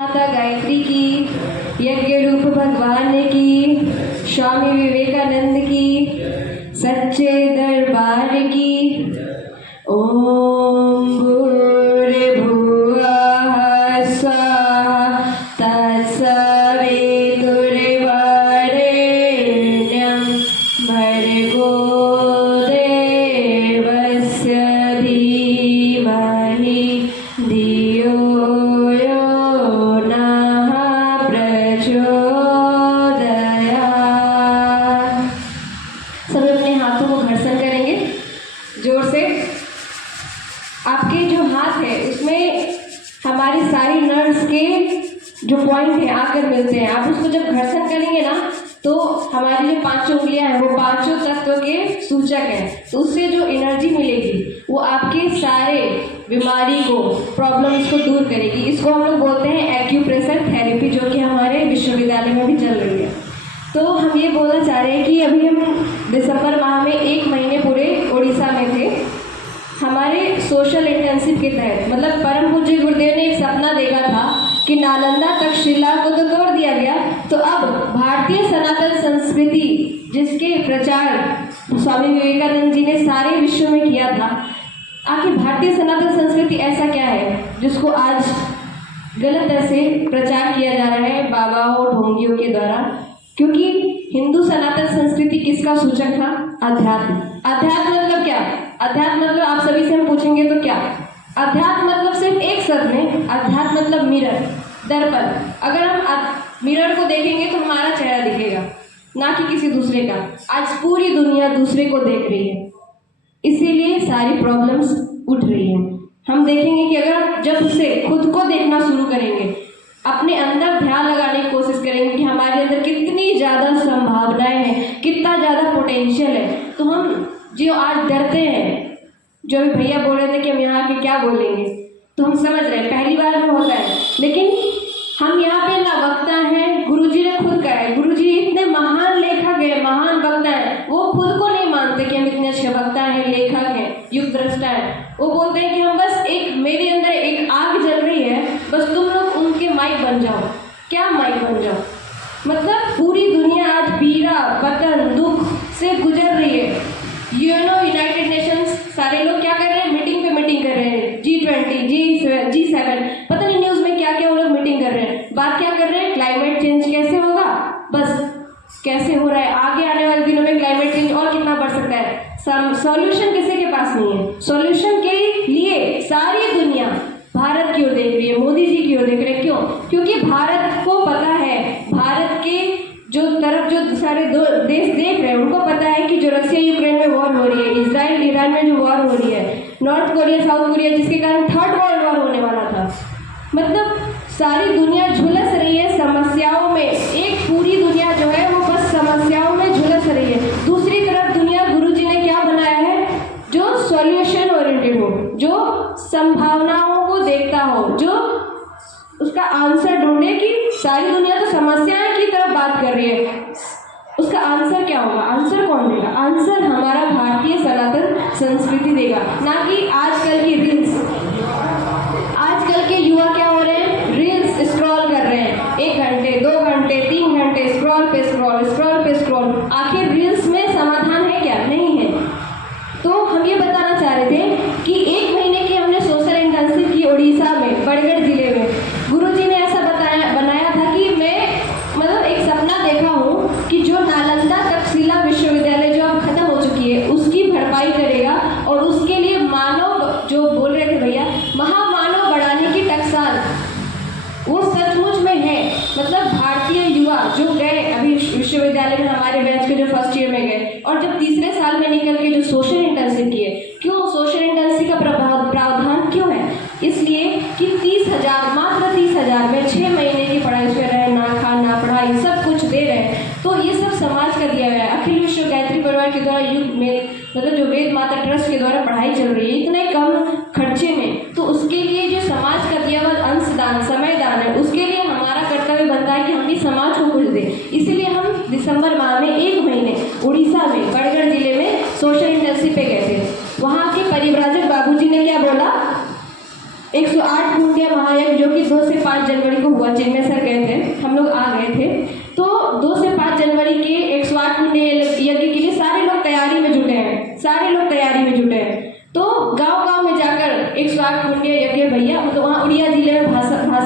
माता गायत्री की, यज्ञ रूप भगवान की, स्वामी विवेकानंद की, सच्चे दरबार की। ओम भूर्भुवः स्वः तत्सवितुर्वरेण्यं भर्गो देवस्य धीमहि धियो यो नः प्रचोदयात्। सभी अपने हाथों को घर्षण करेंगे जोर से। आपके जो हाथ है उसमें हमारी सारी नर्व्स के जो पॉइंट है आकर मिलते हैं। आप उसको जब घर्षण करेंगे ना तो हमारी जो पांचों उंगलियां हैं वो पांचों तत्व के सूचक हैं, तो उससे जो एनर्जी मिलेगी वो आपके सारे बीमारी को, प्रॉब्लम्स को दूर करेगी। इसको हम लोग बोलते हैं एक्यूप्रेशर थेरेपी, जो कि हमारे विश्वविद्यालय में भी चल रही है। तो हम ये बोलना चाह रहे हैं कि अभी हम दिसंबर माह में 1 महीने पूरे उड़ीसा में थे। हमारे सोशल इंटेंसिव के तहत, मतलब परम पूज्य गुरुदेव ने एक सपना देखा था कि नालंदा तक्षशिला को तो तोड़ दिया गया, तो अब भारतीय सनातन संस्कृति जिसके प्रचार स्वामी विवेकानंद जी ने सारे विश्व में किया था, आखिर भारतीय सनातन संस्कृति ऐसा क्या है जिसको आज गलत तरह से प्रचार किया जा रहा है बाबाओं ढोंगियों के द्वारा। क्योंकि हिंदू सनातन संस्कृति किसका सूचक था? अध्यात्म। अध्यात्म मतलब क्या? अध्यात्म मतलब आप सभी से हम पूछेंगे तो क्या? अध्यात्म मतलब सिर्फ एक शब्द में, अध्यात्म मतलब मिरर, दर्पण। अगर हम मिरर को देखेंगे तो हमारा चेहरा दिखेगा, ना कि किसी दूसरे का। आज पूरी दुनिया दूसरे को देख रही है, इसीलिए सारी प्रॉब्लम्स उठ रही है। हम देखेंगे कि अगर जब उससे खुद को देखना शुरू करेंगे, अपने अंदर ध्यान लगाने की कोशिश करेंगे कि हमारे अंदर कितनी ज़्यादा संभावनाएं हैं, कितना ज़्यादा पोटेंशियल है, तो हम जो आज डरते हैं, जो भी भैया बोल रहे थे कि हम यहाँ के क्या बोलेंगे, तो हम समझ रहे हैं पहली बार में होता है। लेकिन हम यहाँ पे ना वक्ता हैं, गुरुजी ने खुद कहा है, गुरुजी इतने महान लेखक है, महान वक्ता है, वो खुद को नहीं मानते कि हम इतने अच्छे वक्ता हैं, लेखक हैं, युग दृष्टा है। वो बोलते हैं कि हम बस एक, मेरे अंदर एक आग जल रही है, बस तुम लोग उनके माइक बन जाओ। क्या माइक बन जाओ? मतलब पूरी दुनिया आज पीड़ा, पतन, दुख से गुजर रही है। यूनाइटेड नेशंस सारे लोग क्या कर रहे हैं? मीटिंग पे मीटिंग कर रहे हैं। G20, G7, पता नहीं न्यूज में क्या क्या वो लोग मीटिंग कर रहे हैं। बात क्या कर रहे हैं? क्लाइमेट चेंज कैसे होगा, बस कैसे हो रहा है, आगे आने वाले दिनों में क्लाइमेट चेंज और कितना बढ़ सकता है। सॉल्यूशन किसी के पास नहीं है। सॉल्यूशन के लिए सारी दुनिया भारत की ओर देख रही है, मोदी जी की ओर देख रहे हैं। क्यों? क्योंकि भारत को पता है, भारत के जो तरफ जो सारे देश देख रहे हैं उनको पता है कि जो रसिया यूक्रेन में वॉर हो रही है, इजराइल ईरान में जो वॉर हो रही है, नॉर्थ कोरिया साउथ कोरिया, जिसके कारण 3rd वर्ल्ड वॉर होने वाला था। मतलब सारी दुनिया झुलस रही है समस्याओं में। एक पूरी दुनिया जो है वो बस समस्याओं में झुलस रही है। दूसरी तरफ दुनिया, गुरुजी ने क्या बनाया है? जो सॉल्यूशन ओरिएंटेड हो, जो संभावनाओं को देखता हो, जो उसका आंसर ढूंढे। कि सारी दुनिया तो समस्याएं की तरफ बात कर रही है, उसका आंसर क्या होगा? आंसर कौन देगा? आंसर हमारा भारतीय सनातन संस्कृति देगा, ना कि आजकल की रील्स। आजकल के युवा क्या हो रहे हैं? रील्स स्क्रॉल कर रहे हैं, 1 घंटे 2 घंटे 3 घंटे स्क्रॉल पे स्क्रॉल, स्क्रॉल पे स्क्रॉल। आखिर रील्स में समाधान है क्या? नहीं है। तो हम ये बताना चाह रहे थे कि 1 महीने की हमने सोशल इंटेंसिव की उड़ीसा में, बरगढ़ जिले में। गुरुजी ने ऐसा बनाया था कि मैं, मतलब एक सपना देखा हूँ कि जो नालंदा तक्षशिला विश्वविद्यालय जो अब खत्म हो चुकी है उसकी भरपाई करेगा, और उसके लिए मानव, जो बोल रहे थे भैया, महामानव बढ़ाने की टकसाल वो सचमुच में है। मतलब भारतीय युवा जो गए अभी विश्वविद्यालय में, हमारे बैच के जो फर्स्ट ईयर में गए, और जब तीसरे साल में निकल के जो सोशल इंटेंसिव किए। क्यों सोशल इंटेंसिव का प्रावधान क्यों है? इसलिए कि 30,000, मात्र 30,000 में 6 महीने की पढ़ाई कर रहे हैं, ना खाना पढ़ाई सब कुछ दे रहे हैं। तो ये सब समाज का दिया गया है। अखिल विश्व गायत्री परिवार के द्वारा युग में, मतलब जो वेद माता ट्रस्ट के द्वारा पढ़ाई चल रही है इतने कम खर्चे में, तो उसके लिए जो समाज का दिया हुआ अंशदान, समय दान है, उसके लिए हमारा कर्तव्य बनता है कि हम भी समाज को कुछ दें। इसलिए हम दिसंबर माह में 1 महीने उड़ीसा में, बरगढ़ जिले में सोशल इंटेंसिव पे गए थे। वहाँ के परिव्राजक बाबूजी ने क्या बोला? 108 कुंडिया महायज्ञ जो कि 2 से 5 जनवरी को हुआ, चिन्मय सर गए थे, हम लोग आ गए थे। तो 2 से 5 जनवरी के 108 कुंडिया यज्ञ के लिए सारे लोग तैयारी में जुटे हैं, सारे लोग तैयारी में जुटे हैं। तो गांव-गांव में जाकर 108 कुंडिया यज्ञ भैया, तो वहाँ उड़िया जिले में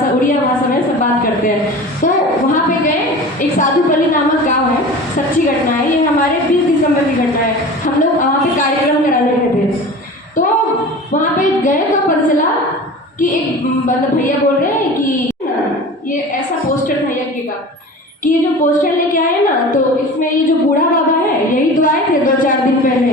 उड़िया भाषा में सब बात करते हैं। तो वहाँ पे गए, एक साधुपल्ली नामक गाँव है, सच्ची घटना है ये, हमारे 20 दिसंबर की घटना है। हम लोग वहाँ पे कार्यक्रम कराने गए थे। तो वहाँ पे गए तो पता चला कि एक मतलब भैया बोल रहे हैं कि ये ऐसा पोस्टर था यज्ञ का कि ये जो पोस्टर लेके आए ना, तो इसमें ये जो बूढ़ा बाबा है यही तो आए थे 2-4 दिन पहले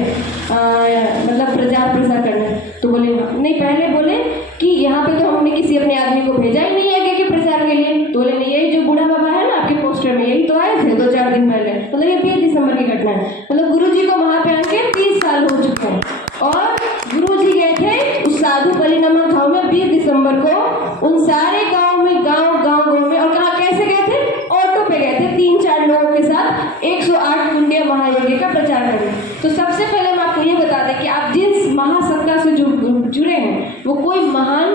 मतलब प्रचार प्रसार करने। तो बोले नहीं, पहले बोले कि यहाँ पे तो हमने किसी अपने आदमी को भेजा ही नहीं यज्ञ के प्रचार के लिए। तो बोले नहीं, यही जो बूढ़ा बाबा है ना आपके पोस्टर में, यही तो आए थे 2-4 दिन पहले। मतलब ये 20 दिसंबर की घटना है। मतलब गुरु जी को वहाँ पे आके 30 साल हो चुके हैं और गुरु जी गए थे उस साधुपल्ली नामक गाँव में 20 दिसंबर को, उन सारे गाँव में और कहाँ कैसे गए थे? ऑटो पे गए थे 3-4 लोगों के साथ 108 कुंडिया महायज्ञ का प्रचार करें। तो सबसे पहले मैं आपको ये बता दें कि आप जिस महासत्ता से जुड़े हैं वो कोई महान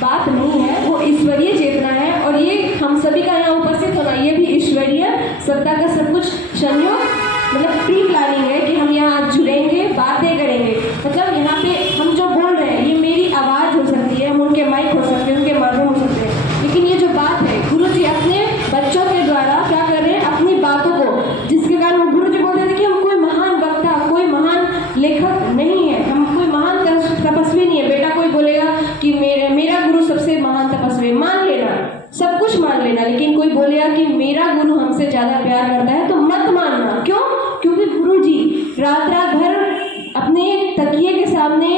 बात नहीं है, वो ईश्वरीय चेतना है। और ये हम सभी का यहाँ उपस्थित होना, ये भी ईश्वरीय सत्ता का सब कुछ संयोग मतलब प्री प्लानिंग है कि हम यहाँ जुड़ेंगे, बातें करेंगे। मतलब यहाँ पे हम जो बोल रहे हैं ये मेरी आवाज़ हो सकती है, हम उनके माइक हो सकते हैं, उनके माध्यम हो सकते हैं, लेकिन ये जो बात है गुरु जी अपने बच्चों के द्वारा क्या कर रहे हैं, अपनी बातों को, जिसके कारण वो गुरु जी बोलते थे कि हम कोई महान वक्ता, कोई महान लेखक नहीं है, हम कोई महान तपस्वी नहीं है। बेटा कोई बोलेगा कि मेरा गुरु सबसे महान तपस्वी, मान लेना, सब कुछ मान लेना, लेकिन कोई बोलेगा कि मेरा गुरु हमसे ज़्यादा प्यार करता है तो मत मानना। क्यों? क्योंकि गुरु जी रात भर अपने तकिए के सामने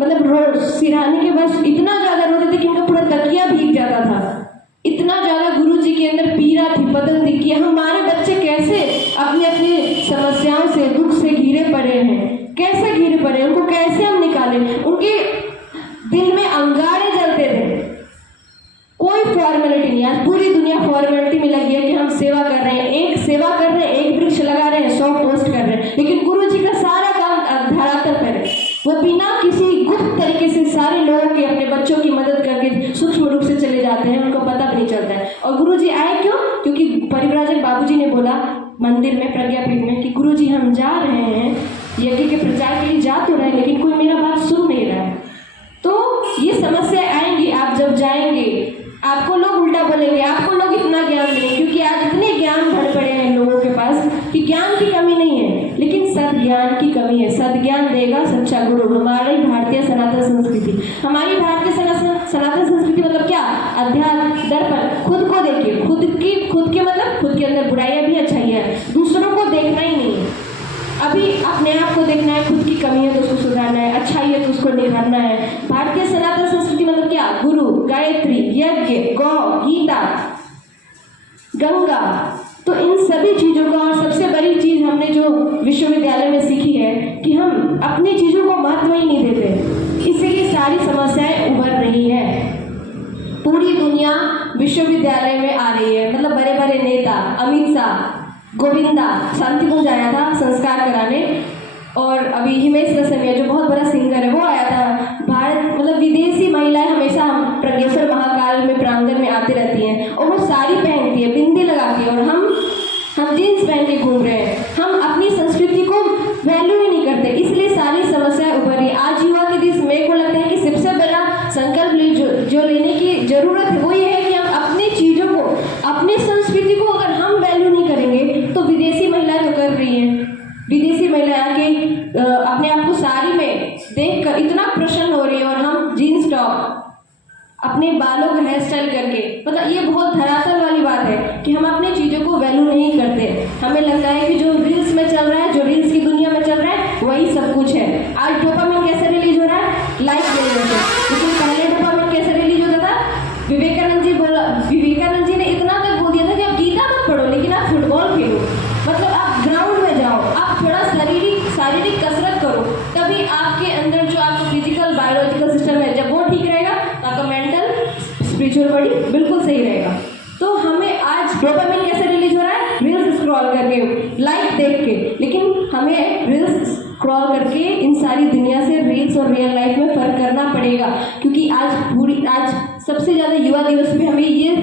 मतलब सिरहाने के बस इतना ज़्यादा रोते थे कि उनका पूरा तकिया भीग जाता था। इतना ज़्यादा गुरु जी के अंदर पीड़ा थी, बदन थी कि हमारे बच्चे कैसे अपने अपने समस्याओं से, दुख से घिरे पड़े हैं, कैसे घिरे पड़े हैं, उनको कैसे हम निकालें। उनके दिल में अंगारे जलते थे, कोई फॉर्मेलिटी नहीं। आज पूरी दुनिया फॉर्मेलिटी में लगी है कि हम सेवा कर रहे हैं, एक सेवा कर रहे हैं, एक वृक्ष लगा रहे हैं, 100 पोस्ट कर रहे हैं, लेकिन गुरु जी का सारा काम धरातल पर है। वो बिना किसी गुप्त तरीके से सारे लोगों के, अपने बच्चों की मदद करके सूक्ष्म रूप से चले जाते हैं, उनको पता भी नहीं चलता है। और गुरु जी आए क्यों? क्योंकि परिव्राजक बाबूजी ने बोला मंदिर में, प्रज्ञापीठ में, कि गुरु जी हम जा रहे हैं यज्ञ के प्रचार के लिए, जा तो रहे हैं लेकिन कोई मेरा बात सुन नहीं रहा है। तो ये समस्या आएंगी, आप जब जाएंगे आपको लोग उल्टा बोलेंगे, आपको लोग इतना ज्ञान देंगे, क्योंकि आज इतने ज्ञान भर पड़े हैं लोगों के पास कि ज्ञान की कमी नहीं है, लेकिन सद्ज्ञान की कमी है। सद्ज्ञान देगा सच्चा गुरु। हमारी भारतीय सनातन संस्कृति, हमारी भारतीय सनातन संस्कृति मतलब क्या? अध्यात्म, दर्पण, खुद को देखिए, खुद के मतलब खुद के अंदर बुराइयां भी अच्छाइयां, दूसरों को देखना ही नहीं है। अभी अपने आप को देखना है, खुद की कमी है तो उसको सुधारना है, अच्छाई है तो उसको निखारना है। भारतीय सनातन संस्कृति मतलब क्या? गुरु, गायत्री, यज्ञ, गौ, गीता, गंगा। तो इन सभी चीज़ों का, और सबसे बड़ी चीज़ हमने जो विश्वविद्यालय में सीखी है कि हम अपनी चीज़ों को महत्व ही नहीं देते, इसीलिए सारी समस्याएं उभर रही है। पूरी दुनिया विश्वविद्यालय में आ रही है, मतलब बड़े बड़े नेता, अमित शाह, गोविंदा शांतिकुंज आया था संस्कार कराने, और अभी हिमेश रेशमिया जो बहुत बड़ा सिंगर है वो आया था। भारत मतलब विदेशी महिलाएं हमेशा हम प्रज्ञेश्वर महाकाल में प्रांगण में आती रहती हैं और वो साड़ी पहनती है, बिंदी लगाती है, और हम जीन्स पहन के घूम रहे हैं। हम अपनी संस्कृति को वैल्यू ही नहीं करते, इसलिए सारी समस्याएं उभर रही। आज युवा के दिस मेरे को लगता है कि सबसे बड़ा संकल्प जो लेने की जरूरत है वो ये है कि हम अपनी चीज़ों को, अपनी संस्कृति को अगर हम वैल्यू नहीं करेंगे तो विदेशी महिलाएं तो कर रही हैं। विदेशी महिलाएं आके अपने आप को साड़ी में देखकर इतना प्रसन्न हो रही है, और हम जीन्स टॉप, अपने बालों का हेयर स्टाइल करके, मतलब ये बहुत धरातल वाली बात है कि हम अपनी चीज़ों को वैल्यू नहीं करते। हमें लगता है कि जो रील्स में चल रहा है, जो रील्स की दुनिया में चल रहा है वही सब कुछ है। आज डोपामिन कैसे रिलीज हो रहा है? लाइक देने से। लेकिन पहले डोपामिन कैसे रिलीज होता था? विवेकानंद जी ने इतना तक बोल दिया था कि आप गीता मत पढ़ो लेकिन आप फुटबॉल खेलो, मतलब आप ग्राउंड में जाओ, आप थोड़ा शारीरिक कसरत करो, तभी आपके अंदर जो आपका फिजिकल बायोलॉजिकल सिस्टम है जब वो ठीक रहेगा तो आपका मेंटल स्पिरिचुअल बॉडी बिल्कुल सही रहेगा। तो हमें आज डोपामिन कैसे रिलीज हो रहा है? रील्स स्क्रॉल करके, लाइक देख के, लेकिन हमें रील्स स्क्रॉल करके इन सारी दुनिया से रील्स और रियल लाइफ में फ़र्क करना पड़ेगा, क्योंकि आज सबसे ज़्यादा युवा दिवस पे हमें ये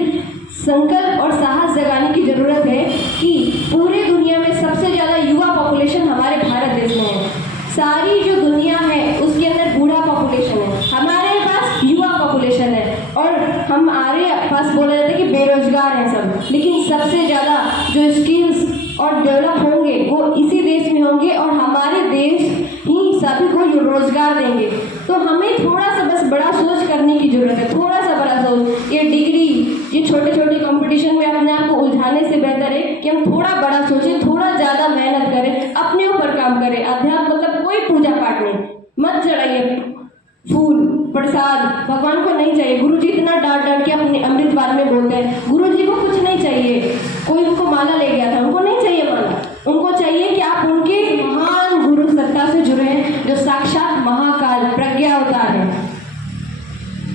संकल्प और साहस जगाने की ज़रूरत है कि पूरे दुनिया में सबसे ज़्यादा युवा पॉपुलेशन हमारे भारत देश में है। सारी जो दुनिया है उसके अंदर बूढ़ा पॉपुलेशन है, हमारे पास युवा पॉपुलेशन है। और हमारे पास बोला जाता है कि बेरोजगार हैं सब, लेकिन सबसे ज़्यादा जो स्किल्स और डेवलप होंगे वो इसी देश में होंगे और हमारे देश ही सभी को रोजगार देंगे। तो हमें थोड़ा सा बस बड़ा सोच करने की ज़रूरत है, थोड़ा सा बड़ा सोच। ये डिग्री, ये छोटे छोटे कंपटीशन में अपने आप को उलझाने से बेहतर है कि हम थोड़ा बड़ा सोचें, थोड़ा ज़्यादा मेहनत करें, अपने ऊपर काम करें। अध्यात्म मतलब कोई पूजा पाठ नहीं, मत चढ़ाइए फूल प्रसाद, भगवान को नहीं चाहिए। गुरु जी इतना डांट डांट के अपने अमृतवाद में बोलते हैं, गुरु जी को कुछ नहीं चाहिए। कोई उनको माला ले गया था, उनको नहीं चाहिए माला, उनको चाहिए कि आप उनके महान गुरु सत्ता से जुड़े हैं जो साक्षात महाकाल प्रज्ञा अवतार है।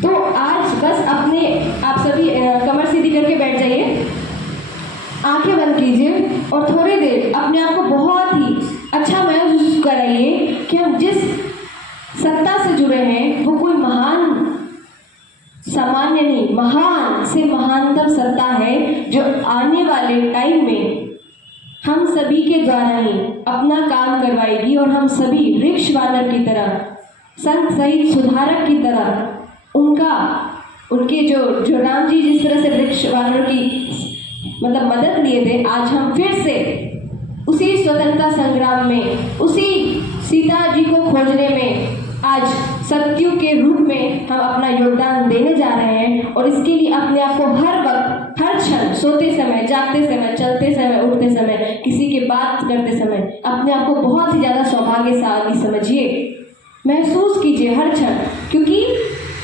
तो आज बस अपने आप सभी कमर सीधी करके बैठ जाइए, आंखें बंद कीजिए और थोड़ी देर अपने आप को बहुत ही अच्छा महसूस कराइए कि हम जिस सत्ता से जुड़े हैं वो कोई महान सामान्य नहीं, महान से महानतम सत्ता है जो आने वाले टाइम में हम सभी के द्वारा ही अपना काम करवाएगी और हम सभी वृक्ष वानर की तरह, संत सहित सुधारक की तरह उनके जो राम जी जिस तरह से वृक्ष वानर की मतलब मदद लिए थे, आज हम फिर से उसी स्वतंत्रता संग्राम में, उसी सीता जी को खोजने में आज सत्युग के रूप में हम अपना योगदान देने जा रहे हैं। और इसके लिए अपने आप को हर वक्त, हर क्षण, सोते समय, जागते समय, चलते समय, उठते समय, किसी के बात करते समय अपने आप को बहुत ही ज़्यादा सौभाग्यशाली समझिए, महसूस कीजिए हर क्षण। क्योंकि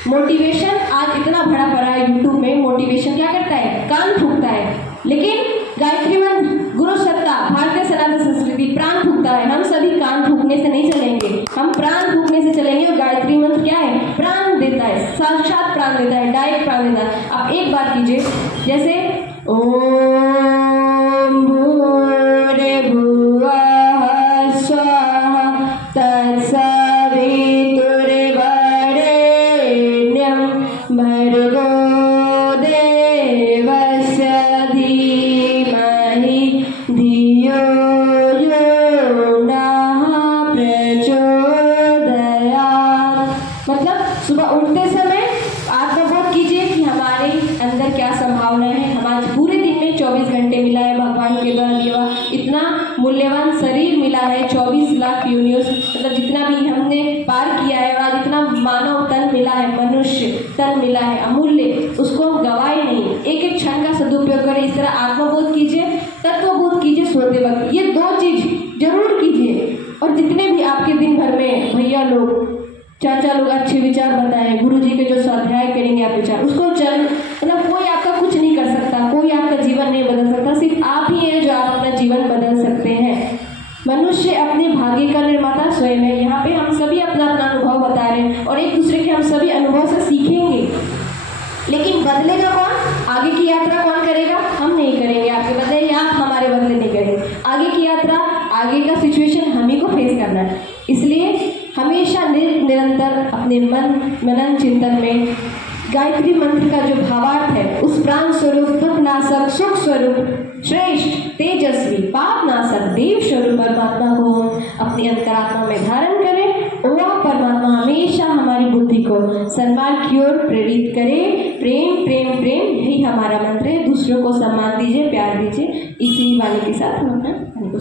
मोटिवेशन आज इतना भरा पड़ा है यूट्यूब में, मोटिवेशन क्या करता है, कान फूंकता है, लेकिन गायत्री मंत्र, गुरु सत्ता, भारतीय सनातन संस्कृति प्राण फूंकता है। हम सभी कान फूंकने से नहीं चलेंगे, हम प्राण फूंकने से चलेंगे। और गायत्री मंत्र क्या है, प्राण देता है, साक्षात प्राण देता है, डायरेक्ट प्राण देता है। आप एक बार कीजिए, जैसे ओम भूर्भुवः स्वः तत्सवितुर्वरेण्यं भर्गो देवस्य धीमहि धियो यो नः प्रचोदयात्। मतलब सुबह उठते समय आत्मबोध कीजिए कि हमारे अंदर क्या संभावनाएं हैं। हमारे पूरे दिन में 24 घंटे मिला है, भगवान के द्वारा दिया हुआ इतना मूल्यवान शरीर मिला है, 24 लाख यूनिवर्स, मतलब जितना भी हमने पार किया है, और आज इतना मानव तन मिला है, मनुष्य तन मिला है अमूल्य, उसको हम गवाए नहीं। एक एक क्षण का सदुपयोग करें। इस तरह आत्मबोध कीजिए, तत्वबोध कीजिए सोते वक्त, ये दो चीज जरूर कीजिए। और जितने भी आपके दिन भर में भैया लोग, चाचा लोग अच्छे विचार बताएं, गुरु जी के जो स्वाध्याय करेंगे आप विचार, उसको मतलब कोई आपका कुछ नहीं कर सकता, कोई आपका जीवन नहीं बदल सकता, सिर्फ आप ही हैं जो आप अपना जीवन बदल सकते हैं। मनुष्य अपने भाग्य का निर्माता स्वयं है। यहाँ पे हम सभी अपना अपना अनुभव बता रहे हैं और एक दूसरे के हम सभी अनुभव से सीखेंगे, लेकिन बदलेगा कौन, आगे की यात्रा कौन करेगा, हम नहीं करेंगे आपके बदले, या आप हमारे बदले नहीं करेंगे। आगे की यात्रा, आगे का सिचुएशन हम ही को फेस करना है। इसलिए हमेशा निरंतर अपने मनन चिंतन में गायत्री मंत्र का जो भावार्थ है, उस प्राण स्वरूप, दुख नाशक, सुख स्वरूप, श्रेष्ठ, तेजस्वी, पाप नाशक, देव स्वरूप परमात्मा को अपनी अंतरात्मा में धारण करें। और वह परमात्मा हमेशा हमारी बुद्धि को सन्मान की ओर प्रेरित करे। प्रेम प्रेम प्रेम, यही हमारा मंत्र है। दूसरों को सम्मान दीजिए, प्यार दीजिए। इसी वाले के साथ हम अपना को